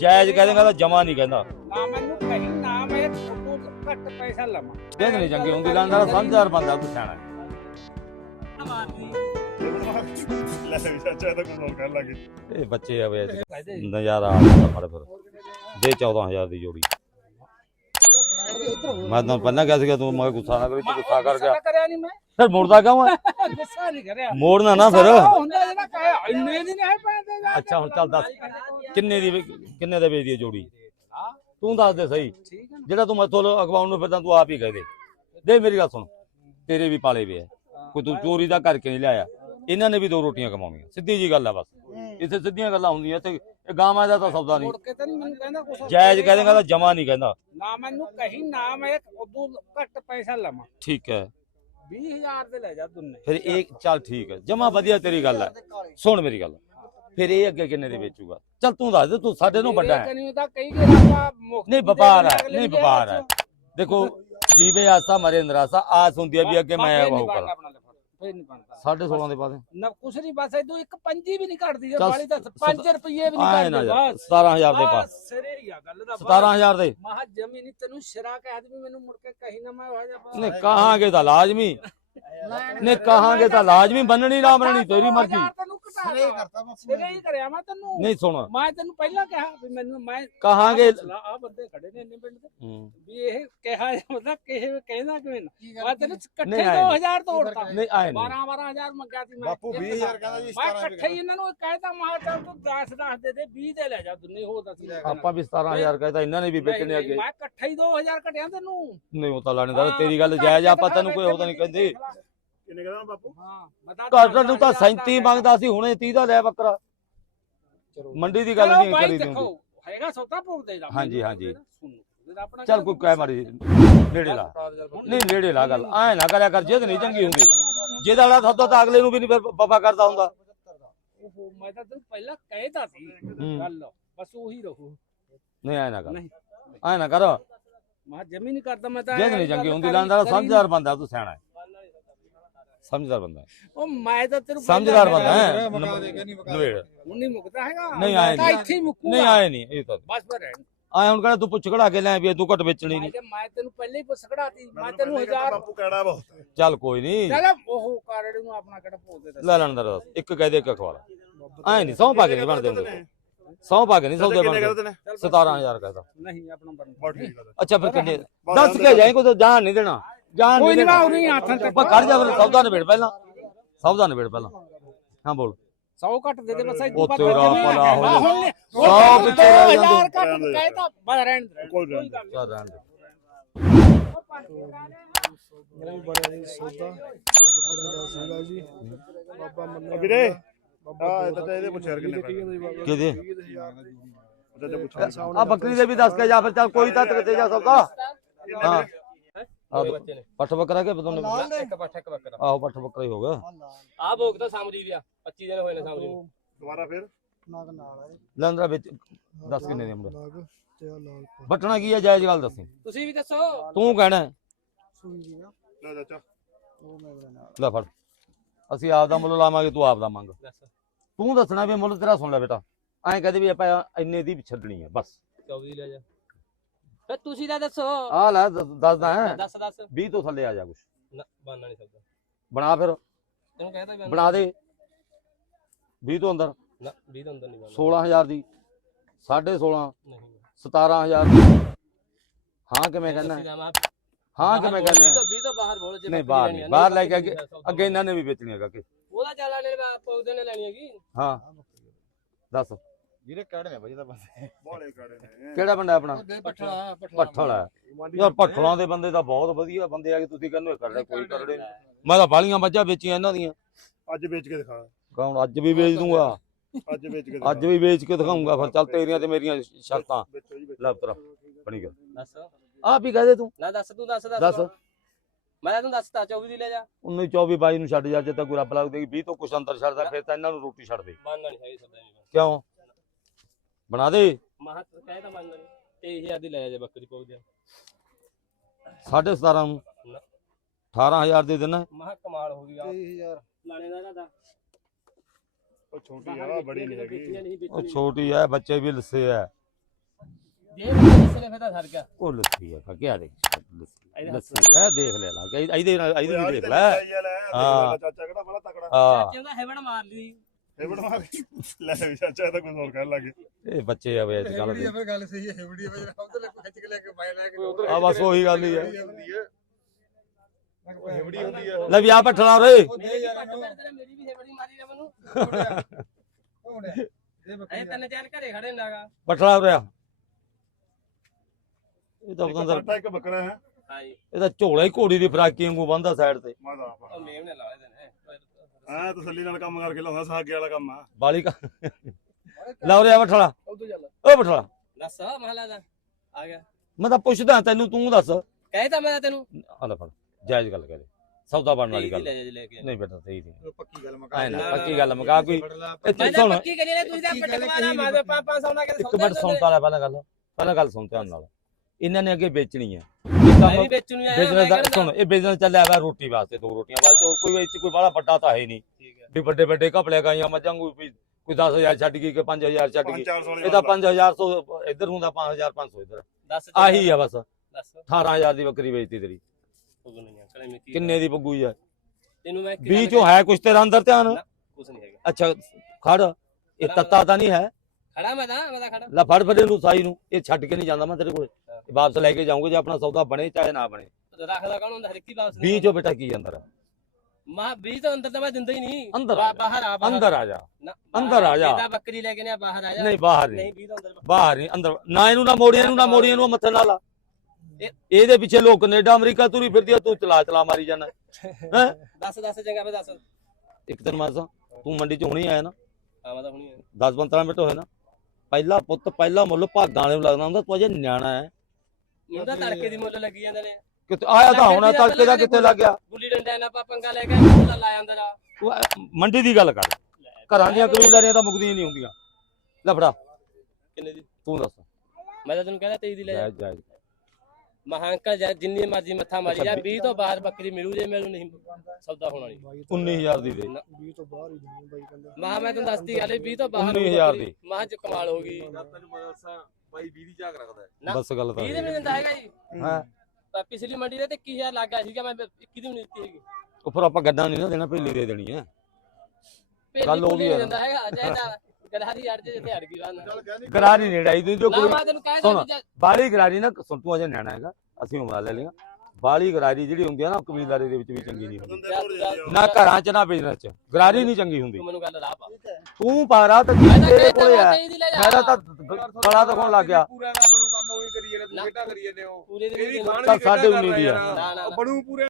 ਜਾਇਜ਼ ਕਹਿ ਦੇਗਾ ਤਾਂ ਜਮਾ ਨਹੀਂ ਕਹਿੰਦਾ। ਨਾ ਮੈਨੂੰ ਕਹੀਂ ਨਾ ਮੈਂ ਤੂੰ ਘੱਟ ਪੈਸਾ ਲਵਾਂ। ਕਹਿੰਦੇ ਨਹੀਂ ਚੰਗੀ ਹੁੰਦੀ ਲੈਣ ਦਾ ਸਮਝਦਾਰ ਬੰਦਾ ਸਿਆਣਾ ਲੈ ਵੀ ਚਾਚਾ ਤਾਂ ਕੋਈ ਕਹਿਣ ਲੱਗੇ ਇਹ ਬੱਚੇ ਆ ਵੇ ਨਜ਼ਾਰਾ ਆ ਜਾਂਦਾ ਫੜ ਫਿਰ। ਦੇ 14000 ਦੀ ਜੋੜੀ। ਮੈਂ ਤਾਂ ਪਹਿਲਾਂ ਕਿਹਾ ਸੀਗਾ ਤੂੰ ਮੈਂ ਗੁੱਸਾ ਨਾ ਕਰੀ ਤੂੰ ਗੁੱਸਾ ਕਰ ਗਿਆ ਕਰਿਆ ਨਹੀਂ ਮੈਂ। ਫਿਰ ਮੁੜਦਾ ਕਿਉਂ ਹੈ ਗੁੱਸਾ ਨਹੀਂ ਕਰਿਆ। ਮੋੜਨਾ ਨਾ ਫਿਰ। ਹੁੰਦਾ ਜਿਹੜਾ ਕਹੇ ਇੰਨੇ ਦਿਨ ਹੈ ਪੈਂਦੇ ਯਾਰ। ਅੱਛਾ ਹੁਣ ਚੱਲ ਦੱਸ ਕਿੰਨੇ ਦੀ ਕਿੰਨੇ ਦੇ ਵੇਚਦੀ ਹੈ ਜੋੜੀ? ਤੂੰ ਦੱਸ ਦੇ ਸਹੀ। ਠੀਕ ਹੈ ਨਾ। ਜਿਹੜਾ ਤੂੰ ਮੈਥੋਂ ਅਖਵਾਉਣ ਨੂੰ ਫਿਰਦਾ ਤੂੰ ਆਪ ਹੀ ਕਹਿ ਦੇ। ਦੇ ਮੇਰੀ ਗੱਲ ਸੁਣ। ਤੇਰੇ ਵੀ ਪਾਲੇ ਵੇ ਆ। ਕੋਈ ਤੂੰ ਚੋਰੀ ਦਾ ਕਰਕੇ ਨਹੀਂ ਲਿਆਇਆ। ਇਹਨਾਂ ਨੇ ਵੀ ਦੋ ਰੋਟੀਆਂ ਕਮਾਉਣੀਆਂ। ਸਿੱਧੀ ਜੀ ਗੱਲ ਆ ਬਸ। ਇੱਥੇ ਸਿੱਧੀਆਂ ਗੱਲਾਂ ਹੁੰਦੀਆਂ। ਤੇ ਇਹ ਗਾਵਾਂ ਦਾ ਤਾਂ ਸੌਦਾ ਨਹੀਂ। ਮੁੜ ਕੇ ਤਾਂ ਨਹੀਂ ਮੈਨੂੰ ਕਹਿੰਦਾ ਕੁਛ ਜਾਇਜ਼ ਕਹਿ ਦੇਗਾ ਤਾਂ ਜਮਾ ਨਹੀਂ ਕਹਿੰਦਾ। ਨਾ ਮੈਨੂੰ ਕਹੀਂ ਨਾ ਮੈਂ ਉਦੋਂ ਘੱਟ ਪੈਸਾ ਲਵਾਂ। ਠੀਕ ਹੈ। 20000 ਦੇ ਲੈ ਜਾ ਦੁੰਨੇ ਫਿਰ ਇਹ ਚੱਲ ਠੀਕ ਹੈ। ਜਮਾ ਵਧੀਆ ਤੇਰੀ ਗੱਲ ਹੈ। ਸੁਣ ਮੇਰੀ ਗੱਲ। ਫਿਰ ਇਹ ਅੱਗੇ ਕਿੰਨੇ ਦੇ ਵੇਚੂਗਾ? ਚੱਲ ਤੂੰ ਦੱਸ ਦੇ ਤੂੰ ਸਾਡੇ ਨੂੰ ਵੱਡਾ ਹੈ। ਤਾਂ ਕਈ ਨਹੀਂ ਵਪਾਰ ਹੈ ਨਹੀਂ ਵਪਾਰ ਹੈ। ਦੇਖੋ ਜੀਵੇ ਆਸਾ ਮਰੇ ਨਰਾਸਾ ਆਸ ਹੁੰਦੀ ਹੈ ਵੀ ਅੱਗੇ ਮੈਂ ਉਹ ਕਰਾਂ ਫੇਰ ਨਹੀਂ ਬਣਦਾ। 16.5 ਦੇ ਬਾਅਦ ਨਾ ਕੁਛ ਨਹੀਂ ਬਸ ਇਦੋਂ ਇੱਕ ਪੰਜੀ ਵੀ ਨਹੀਂ ਘਟਦੀ ਜੇ ਵਾਲੀ ਤਾਂ 5 ਰੁਪਏ ਵੀ ਨਹੀਂ ਘਟਦੇ ਬਸ। 17000 ਦੇ ਪਾਸ ਸਿਰੇ ਆ ਗੱਲ ਦਾ 17000 ਦੇ। ਮਹਾ ਜਮੀ ਨਹੀਂ ਤੈਨੂੰ ਸ਼ਰਾ ਕਹਿ ਦਵੀ ਮੈਨੂੰ ਮੁੜ ਕੇ ਕਹੀ ਨਾ ਮੈਂ ਹੋ ਜਾ ਨੇ ਕਹਾਂਗੇ ਤਾਂ ਲਾਜ਼ਮੀ। ਨੇ ਕਹਾਂਗੇ ਤਾਂ ਲਾਜ਼ਮੀ ਬੰਨਣੀ ਨਾ ਬੰਨਣੀ ਤੇਰੀ ਮਰਜ਼ੀ। ਤੈਨੂੰ ਘਟਾ ਕਰਤਾ ਮੈਂ ਸਿਰੇ ਹੀ ਕਰਿਆ ਮੈਂ ਤੈਨੂੰ। ਨਹੀਂ ਸੁਣ। ਮੈਂ ਤੈਨੂੰ ਪਹਿਲਾਂ ਕਿਹਾ ਵੀ ਮੈਨੂੰ ਮੈਂ ਕਹਾਂਗੇ ਆ ਬੰਦੇ ਖੜੇ ਨੇ ਇੰਨੇ ਪਿੰਡ ਦੇ। ਹੂੰ। ਵੀ ਇਹ ਕਿਹਾ ਮਤਲਬ ਕਿਸੇ ਕਹਿੰਦਾ ਕਿਵੇਂ ਨਾ। ਮੈਂ ਤੈਨੂੰ ਇਕੱਠੇ ਨਹੀਂ ਆਏ 2000 ਤੋੜਤਾ। ਨਹੀਂ ਆਏ ਨਹੀਂ। 12 12000 ਮੰਗਿਆ ਸੀ ਮੈਂ। ਬਾਪੂ 20000 ਕਹਿੰਦਾ ਜੀ ਮੈਂ 17 ਇਕੱਠੇ ਹੀ ਇਹਨਾਂ ਨੂੰ ਕਹਿਤਾ ਮੈਂ ਕਿਹਾ ਚੱਲ ਤੂੰ 10 10 ਦੇ ਦੇ 20 ਦੇ ਲੈ ਜਾ ਦੁੰਨੇ ਹੋ ਦਸ ਆਪਾਂ ਵੀ 17000 ਕਹਿੰਦਾ ਇਹਨਾਂ ਨੇ ਵੀ ਵੇਚਣੇ ਅੱਗੇ। ਮੈਂ ਇਕੱਠਾ ਹੀ 2000 ਕੱਟਿਆ ਤੈਨੂੰ। ਨਹੀਂ ਉਹ ਤਾਂ ਲਾਣੇਦਾਰ ਤੇਰੀ ਗੱਲ ਜਾਇਜ਼ ਆ, ਆਪਾਂ ਤੈਨੂੰ ਕੋਈ ਉਹਦਾ ਨਹੀਂ ਕਹਿੰਦੇ। ਕਿੰਨੇ ਕਹਿੰਦਾ ਬਾਪੂ? ਹਾਂ ਮੈਂ ਤਾਂ ਘਰ ਨੂੰ ਤਾਂ 37 ਮੰਗਦਾ ਸੀ ਹੁਣੇ 30 ਦਾ ਲਿਆ ਬੱਕਰਾ। ਮੰਡੀ ਦੀ ਗੱਲ ਨਹੀਂ ਕਰੀ ਦੇਖੋ ਹੁੰਦੀ ਹੈਗਾ ਸੌਦਾ ਭੋਗ ਦੇ ਦਾ। ਹਾਂਜੀ, ਹਾਂਜੀ। ਚੱਲ ਕੋਈ ਕਹਿ ਮਾਰੀ ਨੇੜੇ ਲਾ। ਨਹੀਂ ਨੇੜੇ ਲਾ ਗੱਲ। ਐ ਨਾ ਕਰਿਆ ਕਰ ਜਿੱਦ ਨਹੀਂ ਚੰਗੀ ਹੁੰਦੀ। ਜਿਹਦਾ ਵਾਲਾ ਸੌਦਾ ਤਾਂ ਅਗਲੇ ਨੂੰ ਵੀ ਨਹੀਂ ਵਫਾ ਕਰਦਾ ਹੁੰਦਾ। ਉਹ ਮੈਂ ਤਾਂ ਤੈਨੂੰ ਪਹਿਲਾਂ ਕਹਿਤਾ ਸੀ। ਗੱਲ ਬਸ ਉਹੀ ਰਹੂ। ਨਹੀਂ ਐ ਨਾ ਕਰ। ਨਹੀਂ। ਐ ਨਾ ਕਰ। ਮੈਂ ਜਮੀ ਨਹੀਂ ਕਰਦਾ ਮੈਂ ਤਾਂ ਜਿੱਦ ਨਹੀਂ ਚੰਗੀ ਹੁੰਦੀ ਲਾਂਦਾ ਸਮਝਦਾਰ ਬੰਦਾ ਤੂੰ ਸਿਆਣਾ ਸਮਝਦਾਰ ਬੰਦਾ ਹੈ। ਉਹ ਮੈਂ ਤਾਂ ਤੈਨੂੰ ਸਮਝਦਾਰ ਬੰਦਾ ਹੈ। ਨਹੀਂ ਨਵੇੜ। ਹੁਣ ਨਹੀਂ ਮੁੱਕਦਾ ਹੈਗਾ। ਨਹੀਂ, ਆਏ ਤਾਂ ਨਹੀਂ। ਇੱਥੇ ਹੀ ਮੁੱਕੂਗਾ। ਨਹੀਂ ਆਏ ਨਹੀਂ ਇਹ ਤਾਂ ਬਸ ਫਿਰ। ਆਏ ਹੁਣ ਕਹਿੰਦਾ ਤੂੰ ਪੁੱਛ ਖੜਾ ਕੇ ਲੈ ਵੀ ਤੂੰ ਘਟ ਵੇਚਣੀ ਮੈਂ ਨਹੀਂ। ਮੈਂ ਤੈਨੂੰ ਪਹਿਲੇ ਹੀ ਪੁੱਛ ਖੜਾਤੀ ਮੈਂ ਤੈਨੂੰ ਹਜ਼ਾਰ ਬਾਪੂ ਕਹਿਣਾ ਬਹੁਤ ਚੱਲ ਕੋਈ ਨਹੀਂ। ਚੱਲ ਉਹ ਕਾਰਡ ਨੂੰ ਆਪਣਾ ਕਿਹੜਾ ਭੋਗ ਦੇ ਦੱਸ। ਲੈ ਲੈਣ ਦਾ ਦੱਸ। ਇੱਕ ਕਹਿ ਦੇ ਇੱਕ ਅਖਵਾਲਾ ਐ ਨਹੀਂ ਸੌ ਪਾ ਕੇ ਨਹੀਂ ਬਣਦੇ ਹੁੰਦੇ ਸੌ ਪਾ ਕੇ ਨਹੀਂ ਸੌਦੇ ਬਣਦੇ। ਕਹਿੰਦੇ ਨੇ 17000 ਕਹਿੰਦਾ ਨਹੀਂ ਆਪਣਾ ਬਣ ਅੱਛਾ ਫਿਰ ਕਿੰਨੇ? ਦੱਸ ਕੇ ਜਾਏ ਕੋਈ ਤਾਂ ਜਾਣ ਨਹੀਂ ਦੇਣਾ। ਜਾਣ ਕੋਈ ਨਹੀਂ ਨਹੀਂ ਦੇਣਾ ਮੈਂ ਨਹੀਂ ਹੱਥਾਂ ਤੱਕ ਬਸ ਕਰ ਜਾ ਫਿਰ ਸੌਦਾ ਨਿਬੇੜ ਪਹਿਲਾਂ। ਸੌਦਾ ਨਿਬੇੜ ਪਹਿਲਾਂ। ਹਾਂ ਬੋਲ। 100 ਘੱਟ ਦੇ ਦੇ ਬਸ ਉਹ ਤੇਰਾ ਭਲਾ ਹੋ ਜਾ। ਹੁਣ ਸੌ ਪਿੱਛੇ ਰਹਿ ਜਾਂਦੇ। ਹਜ਼ਾਰ ਘੱਟ ਕਹਿਤਾ ਬਸ ਰਹਿਣ ਦੇ। ਕੋਈ ਗੱਲ ਨਹੀਂ। ਚੱਲ ਰਹਿਣ ਦੇ। ਨਹੀਂ ਬੜਿਆ ਜੀ ਸੌਦਾ ਬੱਕਰੇ ਦਾ ਸੀਗਾ ਜੀ ਬਾਬਾ ਮੰਨਿਆ ਵੀਰੇ ਬਾਬਾ। ਆ ਇਹ ਤਾਂ ਇਹਦੇ ਪੁੱਛਿਆ ਯਾਰ ਕਿੰਨੇ ਪੈਸੇ ਕਿਹਦੇ ਅੱਛਾ ਤੇ ਪੁੱਛਿਆ। ਆ ਬੱਕਰੀ ਦੇ ਵੀ ਦੱਸ ਕੇ ਜਾ ਫਿਰ ਚੱਲ ਕੋਈ ਤਾਂ ਤੇ ਜਾ ਸੌਦਾ। ਹਾਂ ਆ ਪੱਠ ਬੱਕਰਾ ਕੇ ਬਦੋਨੇ ਇੱਕ ਪੱਠ ਇੱਕ ਬੱਕਰਾ। ਆਹੋ ਪੱਠ ਬੱਕਰਾ ਹੀ ਹੋ ਗਿਆ। ਆ ਭੋਗ ਤਾਂ ਸਾਮਰੀ ਦੀ ਆ 25 ਦਿਨ ਹੋਏ ਨੇ ਸਾਮਰੀ ਨੂੰ। ਦੁਬਾਰਾ ਫਿਰ? ਨਾਗ ਨਾਲ ਲੈਂਦਰਾ ਵਿੱਚ। ਦੱਸ ਕਿੰਨੇ ਦੇ ਮੁੰਡਾ? ਨਾਗ ਤੇ ਆਹ ਲਾਲ ਪਾ। ਬਟਣਾ ਕੀ ਹੈ ਜਾਇਜ਼ ਗੱਲ ਦੱਸੀ। ਤੁਸੀਂ ਵੀ ਦੱਸੋ। ਤੂੰ ਕਹਿਣਾ। ਹੈ। ਸੂਈ ਜੀ ਨਾ। ਲੈ ਚਾਚਾ ਉਹ ਮੈਂ ਬਣਾ ਨਾਲ। ਲੈ ਫੜ। ਅਸੀਂ ਆਪ ਦਾ ਮੁੱਲ ਲਾਵਾਂਗੇ ਤੂੰ ਆਪ ਦਾ ਮੰਗ। ਦੱਸ। ਤੂੰ ਦੱਸਣਾ ਵੀ ਮੁੱਲ ਤੇਰਾ ਸੁਣ ਲੈ ਬੇਟਾ। ਐਂ ਕਹਦੇ ਵੀ ਆਪਾਂ ਇੰਨੇ ਦੀ ਛੱਡਣੀ ਹੈ ਬਸ। 24 ਲੈ ਜਾ। ਫੇ ਤੁਸੀਂ ਤਾਂ ਦੱਸੋ। ਆ ਲੈ ਦ- ਦੱਸਦਾ ਹੈ। ਦੱਸ ਦੱਸ। 20 ਤੋਂ ਥੱਲੇ ਆ ਜਾ ਕੁਛ। ਨਾ ਬਾਨਾ ਨਹੀਂ ਸਕਦਾ ਬਣਾ ਫਿਰ। ਤੈਨੂੰ ਕਹਿੰਦਾ ਵੀ ਬਣਾ ਦੇ। 20 ਤੋਂ ਅੰਦਰ। ਨਾ 20 ਤੋਂ ਅੰਦਰ ਨਹੀਂ ਬਾਨਾ 16000 ਦੀ। 16.5 ਨਹੀਂ 17000 ਦੀ। ਹਾਂ ਕਿਵੇਂ ਕਹਿੰਦਾ। ਹਾਂ? ਕਿਵੇਂ ਕਹਿੰਦਾ 20 ਤੋਂ 20 ਤੋਂ ਬਾਹਰ ਬੋਲ ਜੇ ਨਹੀਂ, ਬੱਕਰੀ ਬਾਹਰ ਲੈਣੀ ਨਹੀਂ, ਬਾਹਰ ਲੈ ਕੇ ਬੱਕਰੀ ਅੱਗੇ- ਦਾ ਇਹਨਾਂ ਨੇ ਵੀ ਵੇਚਣੀ ਹੈਗਾ ਕਿ ਉਹਦਾ ਚਾਲਾ ਲੈ ਲੈ ਪੌਦੇ ਨੇ ਲੈਣੀ ਹੈਗੀ। ਹਾਂ। ਦੱਸ। ਜਿਹਨੇ ਕਾੜੇ ਨੇ ਬਾਈ ਦਾ ਬੰਦੇ ਬੋਲੇ ਕਾੜੇ ਨੇ। ਕਿਹੜਾ ਬੰਦਾ ਆਪਣਾ? ਪਠਲਾ ਪੱਠਲ ਹੈ ਯਾਰ ਪੱਠਲਾਂ ਦੇ ਬੰਦੇ ਤਾਂ ਬਹੁਤ ਵਧੀਆ ਬੰਦੇ ਆ ਕਿ ਤੁਸੀਂ ਕਹਿੰਦੇ ਹੋ ਕਰਦੇ ਕੋਈ ਕਰਦੇ ਮੈਂ ਤਾਂ ਬਾਲੀਆਂ ਮੱਝਾਂ ਵੇਚੀਆਂ ਇਹਨਾਂ ਦੀਆਂ। ਅੱਜ ਵੇਚ ਕੇ ਦਿਖਾ। ਕੌਣ? ਅੱਜ ਵੀ ਵੇਚ ਦੂੰਗਾ। ਅੱਜ ਵੇਚ ਕੇ ਅੱਜ ਵੀ ਵੇਚ ਕੇ ਦਿਖਾਉਂਗਾ। ਫਿਰ ਚੱਲ ਤੇਰੀਆਂ ਤੇ ਮੇਰੀਆਂ ਸ਼ਰਤਾਂ। ਵੇਚੋ ਜੀ ਵੇਚੋ। ਲੈ ਪੁੱਤਰਾ ਬਣੀ ਗੱਲ। ਦੱਸ। ਆਪ ਹੀ ਕਹਦੇ ਤੂੰ? ਨਾ ਦੱਸ ਤੂੰ ਦੱਸ ਦੱਸ। ਦੱਸ। ਮੈਂ ਤਾਂ ਤੈਨੂੰ ਦੱਸਤਾ 24 ਦੀ ਲੈ ਜਾ। 19 24 22 ਨੂੰ ਛੱਡ ਜਾ ਜੇ ਤਾਂ ਕੋਈ ਰੱਬ ਲੱਗਦੇ 20 ਤੋਂ ਕੁਛ ਅੰਦਰ ਛੱਡਦਾ ਫਿਰ ਤਾਂ ਇਹਨਾਂ ਨੂੰ ਰੋਟੀ ਛੱਡ ਦੇ। ਬਾਨਾ ਨਹੀਂ ਹੈਗੀ ਸੌਦਾ ਕਿਉਂ? ਬਣਾ ਦੇ। ਮਹਾ ਕਹਿੰਦਾ ਮੰਨ ਨਹੀਂ 23000 ਦੀ ਲੈ ਜਾ ਜੇ। ਬੱਕਰੀ ਪੌਦੇ 17.5 ਨੂੰ। ਨਾ। 18000 ਦੇ ਦੇਣਾ। ਮਹਾ ਕਮਾਲ ਹੋ ਗਈ ਆ 23000 ਲਾਣੇ ਦਾ ਦਾ। ਉਹ ਛੋਟੀ ਆ ਬੜੀ ਨਹੀਂ ਹੈਗੀ। ਉਹ ਛੋਟੀ ਐ ਬੱਚੇ ਵੀ ਲੱਸੇ ਐ ਜੇ ਕਿਸੇ ਨੇ ਫਿਰ ਤਾਂ ਸਰ ਗਿਆ। ਉਹ ਲੱਸੀ ਐ ਕਿਆ ਦੇਖ। ਲੱਸੀ ਲੈ ਲਾ ਕਿ। ਇਹਦੇ ਨਾਲ ਇਹਦੇ ਵੀ ਦੇਖ ਹੀ। ਚਾਚਾ ਕਿਹੜਾ ਬੜਾ ਤਕੜਾ। ਹਾਂ। ਚਾਚੇ ਦਾ ਹੈਵਨ ਮਾਰ ਲਈ। ਇਹ ਬੜਾ ਮਾਰ ਲੈ ਵੀ ਚਾਚਾ ਇਹ ਤਾਂ ਕੁਝ ਹੋਰ ਕਹਿਣ ਲੱਗੇ ਇਹ ਬੱਚੇ ਆ ਵੇ ਅੱਜ ਕੱਲ ਦੇ। ਫਿਰ ਗੱਲ ਸਹੀ ਹੈ ਹੈਵੜੀ ਹੈ ਬਈ ਉਧਰ ਲੈ ਖਿੱਚ ਕੇ ਲੈ ਕੇ ਮੈਂ ਲੈ ਕੇ ਆ ਬਸ ਉਹੀ ਗੱਲ ਹੀ ਐ ਹੈਵੜੀ ਹੁੰਦੀ ਹੈ ਲੈ ਵੀ ਆ ਪੱਠਣਾ ਪੱਟ ਪੈਰ ਤੇਰੇ ਮੇਰੀ ਵੀ ਹੈਵਨ ਮਾਰੀ ਜਾ ਮੈਨੂੰ। ਇਹ ਤਿੰਨ ਚਾਰ ਘਰੇ ਖੜੇ ਨਾਗਾ ਪੱਠਣਾ ਉਰਿਆ ਇਹ ਤਾਂ ਪਤੰਦਰ ਚਾਚਾ ਇੱਕ ਬੱਕਰਾ ਹੈ। ਹਾਂਜੀ। ਇਹ ਤਾਂ ਝੋਲਾ ਹੀ ਘੋੜੀ ਦੀ ਫਰਾਕੀ ਵਾਂਗੂ ਬੰਦਾ ਸਾਈਡ ਤੇ। ਉਹ ਮੇਮ ਨੇ ਲਾ ਦੇਣੇ ਆ ਤਸੱਲੀ ਨਾਲ ਕੰਮ ਕਰਕੇ ਲਾਉਂਦਾ ਸਾਗੇ ਵਾਲਾ ਕੰਮ ਆ। ਬਾਲੀ ਕਾ ਲੈ ਉਰਿਆ ਪੱਠਣਾ ਉਧਰ ਚੱਲ। ਓ ਪੱਠਣਾ ਦੱਸ ਮਹਲਾ ਦਾ ਆ ਗਿਆ। ਮੈਂ ਤਾਂ ਪੁੱਛਦਾ ਤੈਨੂੰ ਤੂੰ ਦੱਸ। ਕਹੇ ਤਾਂ ਮੈਂ ਤੈਨੂੰ। ਆ ਲੈ ਫੜ ਜਾਇਜ਼ ਗੱਲ ਕਰੇ ਸੌਦਾ ਬਣਨ ਵਾਲੀ ਗੱਲ। ਨਹੀਂ ਬੇਟਾ ਸਹੀ ਨਹੀਂ ਪੱਕੀ ਗੱਲ ਮਕਾ ਨਾ ਪੱਕੀ ਗੱਲ ਮਗਾ ਕੋਈ ਇੱਥੇ ਤਾਂ ਸੁਣ। ਪੱਕੀ ਕਰੀ ਨੇ ਤੁਸੀਂ ਤਾਂ ਪਟਕਵਾਲਾ ਮੈਂ ਤਾਂ 500 ਨਾ ਕੇ ਇੱਕ ਮਿੰਟ ਸੁਣ ਤਾ ਲੈ ਪਹਿਲਾਂ ਗੱਲ। ਪਹਿਲਾਂ ਗੱਲ ਸੁਣ ਧਿਆਨ ਨਾਲ। ਇਹਨਾਂ ਨੇ ਅੱਗੇ ਵੇਚਣੀ ਹੈ ਇਹ ਮੈਂ ਕੰਮ ਵੀ ਵੇਚਣ ਨੂੰ ਆਇਆ ਬਿਜ਼ਨਸ ਦਾ ਸੁਣ ਇਹ ਬਿਜ਼ਨਸ ਚੱਲਿਆ ਵਾ ਰੋਟੀ ਵਾਸਤੇ ਦੋ ਰੋਟੀਆਂ ਵਾਸਤੇ। ਕੋਈ ਵਿੱਚ ਕੋਈ ਬੜਾ ਵੱਡਾ ਤਾਂ ਹੈ ਨਹੀਂ। ਠੀਕ ਹੈ। ਵੀ ਵੱਡੇ ਵੱਡੇ ਕਪੜੇ ਗਾਈਆਂ ਮੱਝਾਂ ਕੋਈ ਕੋਈ 10000 ਛੱਡ ਗਈ ਕਿ 5000 ਛੱਡ ਗਈ। 5-400 ਇਹ ਤਾਂ 5400 ਇੱਧਰ ਹੁੰਦਾ 5500 ਇੱਧਰ। ਦੱਸ ਆਹੀ ਆ ਬਸ। ਦੱਸ। 18000 ਦੀ ਬੱਕਰੀ ਵੇਚਤੀ ਤੇਰੀ। ਕਿੰਨੇ ਦੀ ਬੱਗੂ ਆ ਤੈਨੂੰ ਮੈਂ ਇੱਕ 20 ਗੱਲ ਚੋਂ ਹੈ ਕੁਛ ਤੇਰਾ ਅੰਦਰ ਧਿਆਨ? ਕੁਝ ਨਹੀਂ ਹੈਗਾ। ਅੱਛਾ ਖੜ। ਇਹ ਤੱਤਾ ਤਾਂ ਨਹੀਂ ਹੈ। ਖੜਾ ਮੈਂ ਤਾਂ ਮੈਂ ਤਾਂ ਖੜਾ। ਲੈ ਫੜ ਫੜੇ ਨੂੰ ਸਾਈ ਨੂੰ। ਇਹ ਛੱਡ ਕੇ ਨਹੀਂ ਜਾਂਦਾ ਮੈਂ ਤੇਰੇ ਕੋਲੇ। ਇਹ ਵਾਪਸ ਲੈ ਕੇ ਜਾਊਂਗਾ ਜੇ ਆਪਣਾ ਸੌਦਾ ਬਣੇ ਚਾਹੇ ਨਾ ਬਣੇ। ਰੱਖਦਾ ਕੌਣ ਹੁੰਦਾ? ਹਰ ਇੱਕ ਹੀ ਵਾਪਸ 20 ਚੋਂ ਬੇਟਾ ਕੀ ਅੰਦਰ ਆ? ਮਾ 20 ਤੋਂ ਅੰਦਰ ਤਾਂ ਮੈਂ ਦਿੰਦਾ ਹੀ ਨਹੀਂ। ਅੰਦਰ ਬਾ- ਬਾਹਰ ਆ ਬਾਹਰ ਅੰਦਰ ਆ ਜਾ। ਨਾ, ਅੰਦਰ ਆ ਜਾ। ਇਹ ਤਾਂ ਬੱਕਰੀ ਲੈ ਕੇ ਨੇ ਬਾਹਰ ਆ ਜਾ। ਨਹੀਂ ਬਾਹਰ ਨਹੀਂ। ਨਹੀਂ 20 ਤੋਂ ਅੰਦਰ ਬਾਹਰ ਨਹੀਂ ਅੰਦਰ ਨਾ ਇਹਨੂੰ ਨਾ ਮੋੜੀਆਂ ਇਹਨੂੰ ਨਾ ਮੋੜੀਆਂ ਇਹਨੂੰ ਮੱਥੇ ਨਾਲ ਲਾ ਇਹ- ਇਹਦੇ ਪਿੱਛੇ ਲੋਕ ਕੈਨੇਡਾ ਅਮਰੀਕਾ ਤੁਰੀ ਫਿਰਦੀ ਆ ਤੂੰ ਚਲਾ ਚਲਾ ਮਾਰੀ ਜਾਣਾ ਹੈ? ਦੱਸ ਦੱਸ ਚੰਗਾ ਫੇ ਦੱਸ। ਇੱਕ ਦਿਨ ਮਾਸਾ ਤੂੰ ਮੰਡੀ ਚ ਹੁਣੀ ਆਇਆ ਨਾ। ਆ ਮੈਂ ਤਾਂ ਹੁਣੀ 10 15 ਮਿੰਟ ਹੋਏ ਨਾ। ਪਹਿਲਾ ਪੁੱਤ ਪਹਿਲਾ ਮੁੱਲ ਭਾਗਾਂ ਵਾਲੇ ਨੂੰ ਲੱਗਦਾ ਹੁੰਦਾ ਤੂੰ ਅਜੇ ਨਿਆਣਾ ਹੈ ਤਾਂ ਤੜਕੇ ਦੀ ਮੁੱਲ ਲੱਗੀ ਜਾਂਦੇ ਨੇ। ਕਿਤੇ ਆਇਆ ਤਾਂ ਹੁਣ ਤੜਕੇ ਦਾ ਕਿੱਥੇ ਲੱਗ ਗਿਆ? ਗੁੱਲੀ ਡੰਡਾ ਇਹਨਾਂ ਪਾ ਪੰਗਾ ਲੈ ਕੇ ਮੁੱਲ ਲਾ ਜਾਂਦਾ ਰਾ ਤੂੰ ਐ- ਮੰਡੀ ਦੀ ਗੱਲ ਕਰ। ਘਰਾਂ ਦੀਆਂ ਕਬੀਲਦਾਰੀਆਂ ਤਾਂ ਮੁਕਦੀਆਂ ਨਹੀਂ ਹੁੰਦੀਆਂ। ਲੈ ਫੜਾ। ਕਿੰਨੇ ਦੀ? ਤੂੰ ਦੱਸ। ਮੈਂ ਤਾਂ ਤੈਨੂੰ ਕਹਿੰਦਾ 23 ਦੀ ਲੈ ਜਾ। ਜਾਇਜ਼ ਜਾਇਜ਼ ਮਹਾਂ ਅੰਕਲ ਜਾਂ ਜਿੰਨੀ ਮਰਜ਼ੀ ਮੱਥਾ ਮਾਰੀ ਜਾ 20 ਤੋਂ ਬਾਹਰ ਬੱਕਰੀ ਮਿਲੂ ਜੇ ਮੈਨੂੰ ਨਹੀਂ ਸੌਦਾ ਹੋਣਾ ਨਹੀਂ। 19000 ਦੀ ਦੇ। 20 ਤੋਂ ਬਾਹਰ ਹੀ ਜਾਣੀ ਬਾਈ ਕਹਿੰਦਾ। ਮਹਾਂ ਮੈਂ ਤੈਨੂੰ ਦੱਸਦੀ ਗੱਲ 20 ਤੋਂ ਬਾਹਰ 19,000 ਦੀ। ਮਹਾਂ ਚ ਕਮਾਲ ਹੋ ਗਈ। ਬਾਈ 20 ਦੀ ਝਾਕ ਰੱਖਦਾ ਹੈ। ਨਾ, ਬਸ ਗੱਲ ਤਾਂ 20 ਦੇ ਵੀ ਦਿੰਦਾ ਹੈਗਾ ਜੀ। ਹਾਂ? ਤਾਂ ਪਿਛਲੀ ਮੰਡੀ ਦੇ ਤੇ 21000 ਲੱਗਾ ਸੀਗਾ ਮੈਂ 21 ਦੀ ਦਿੱਤੀ ਹੈਗੀ। ਉੱਪਰ ਆਪਾਂ ਗੱਡਾਂ ਨਹੀਂ ਨਾ ਦੇਣਾ ਭੇਲੀ ਦੇ ਦੇਣੀ ਹੈ। ਗੱਲ ਉਹ ਵੀ ਹੈ। ਦਿੰਦਾ ਹੈਗਾ ਚਾਹੇ ਤਾਂ ਗਲਹਾਰੀ ਅੜ ਜੇ ਜਿੱਥੇ ਅੜ ਗਈ ਗਰਾਰੀ ਨਹੀਂ ਡਾਈ ਤੂੰ ਜੋ ਨਾ ਕੋਈ ਮੈਂ ਤੈਨੂੰ ਕਹਿ ਸੁਣ। ਦਿੰਦਾ ਬਾਲੀ ਗਰਾਰੀ ਨਾ ਸੁਣ ਤੂੰ ਅਜੇ ਨਿਆਣਾ ਹੈਗਾ ਅਸੀਂ ਉਮਰਾਂ ਲੈ ਲਈਆਂ। ਬਾਲੀ ਗਰਾਰੀ ਜਿਹੜੀ ਹੁੰਦੀ ਆ ਨਾ ਕਬੀਲਦਾਰੀ ਦੇ ਵਿੱਚ ਵੀ ਚੰਗੀ ਨਹੀਂ ਹੁੰਦੀ। ਨਾ ਘਰਾਂ 'ਚ ਨਾ ਬਿਜ਼ਨਸ 'ਚ ਗਰਾਰੀ ਨਹੀਂ ਚੰਗੀ ਹੁੰਦੀ। ਤੂੰ ਮੈਨੂੰ ਗੱਲ ਰਾਹ ਪਾ। ਤੂੰ ਪਾਰਾ ਤਾਂ ਤੇਰੇ ਕੋਲੇ ਆ। 23 ਦੀ ਲੈ ਜਾ। ਮੇਰਾ ਤਾਂ ਗਲਾ ਦਿਖਾਉਣ ਲੱਗ ਗਿਆ। ਕਰੀ ਜਾਂਦੇ ਹੋ ਪੂਰੇ ਇਹ ਵੀ ਦੀ ਖਾਣ ਸਾਡੇ ਦੀ ਆ। ਨਾ, ਨਾ, ਨਾ। ਬਣੂ ਪੂਰੇ